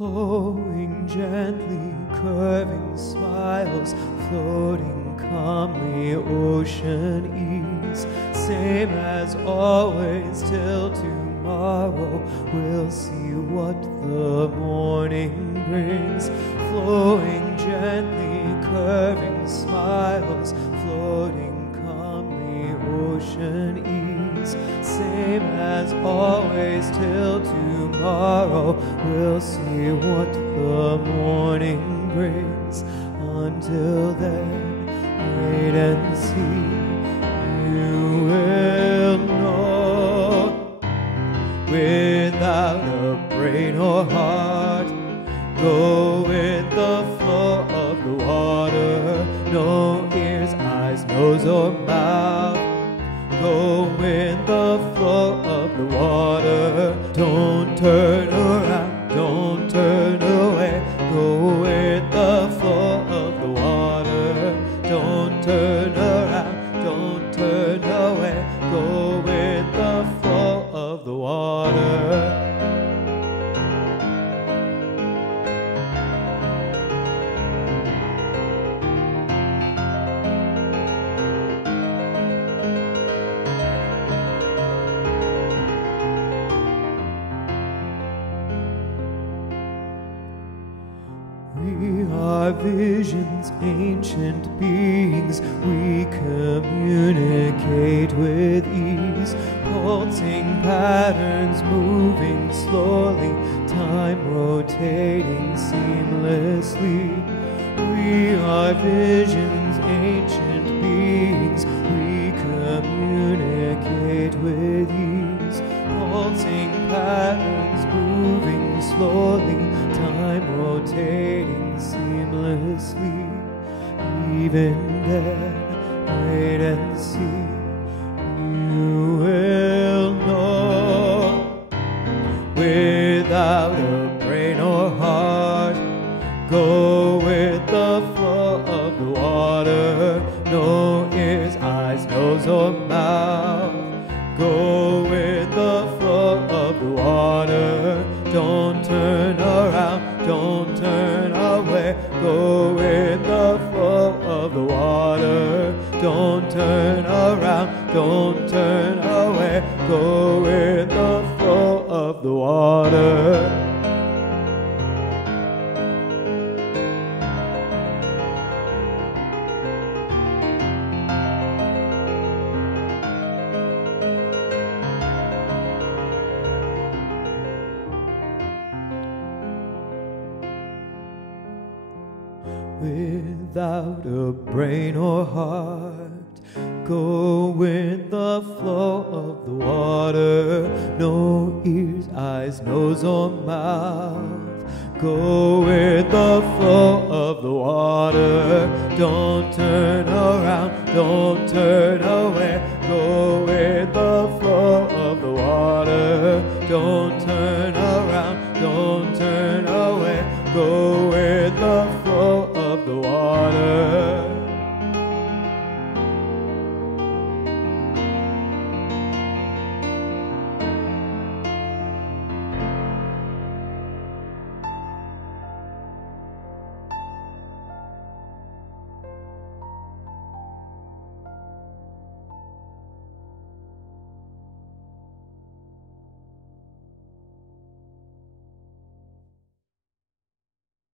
flowing gently, curving smiles, floating calmly, ocean ease. Same as always till tomorrow, we'll see what the morning brings. Flowing gently, curving smiles, floating calmly, ocean ease. Same as always till tomorrow, we'll see what the morning brings. Until then, wait and see. You will know. Without a brain or heart, go with the flow of the water. No ears, eyes, nose, or mouth. Go with the flow of the water. Don't turn around, don't turn away. Go with the flow of the water. Don't turn around, don't turn away. Go with the flow of the water. We are visions, ancient beings. We communicate with ease. Pulsing patterns moving slowly, time rotating seamlessly. We are visions, ancient beings. We communicate with ease. Pulsing patterns moving slowly, time rotating seamlessly. Even then, wait and see. You will know. Without a brain or heart, go with the flow of the water. No ears, eyes, nose, or mouth. Go with the flow of the water. Don't turn around, don't turn away. Go with the flow of the water. Don't turn around, don't turn away. Go with the flow of the water. Without a brain or heart, go with the flow of the water. No ears, eyes, nose, or mouth. Go with the flow of the water. Don't turn around, don't turn away. Go with the flow of the water. Don't